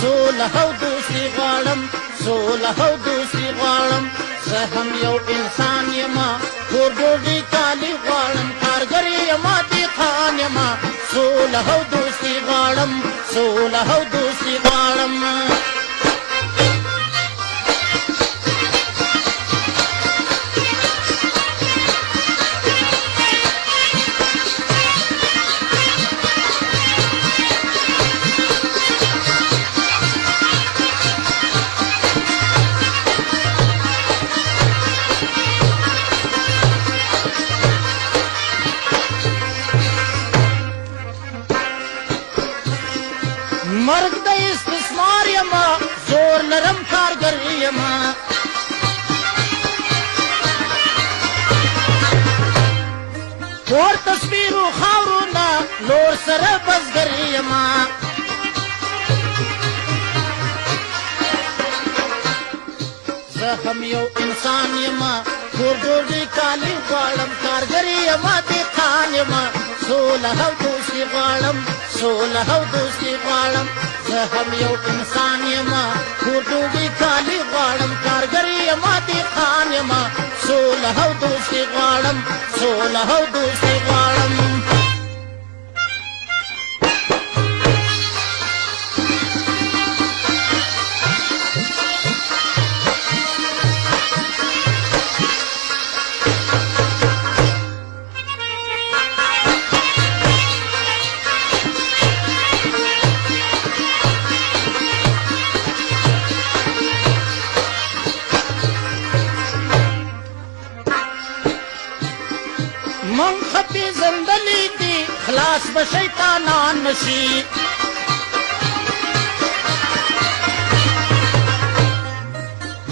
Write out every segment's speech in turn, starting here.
सोलह दूसरी غواړم सोलह दूसरी غواړم زه هم یو انسان یما کور ډوډۍ کالي غواړم کارګر یما دیخان یما सोलह दूसरी غواړم सोलह दूसरी غواړم مرگ د استثمار یما زور لرم کارګر یما کور تصویرو خاورونه نور سره بزګر یما زه هم یو انسان یما کور ډوډۍ کالي غواړم کارګر یما دیخان یما सोलह दूसरी غواړم सोलह दूसरी غواړم زه هم یو انسان یما کور ډوډۍ کالي غواړم کارګر یما دیخان یما सोलह दूसरी غواړم सोलह दूसरी غواړم من خطی زندلی دی خلاص بشیطانان نشی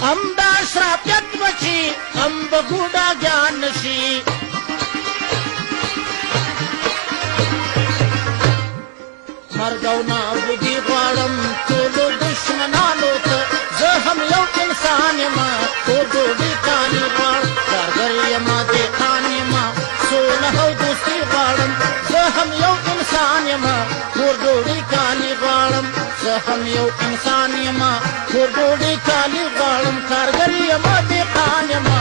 ام دا شرافیت بچی ام بگوڑا گیان نشی مرگونا بودی غواړم ټولو دشمنانو ته زه هم یو انسان یما کور ډوډۍ کالي غواړم کارګر یما دیخان یما सोलह दूसरी غواړم زه هم یو انسان یما کور ډوډۍ کالي غواړم زه هم یو انسان یما کور ډوډۍ کالي غواړم کارګر یما دیخان یما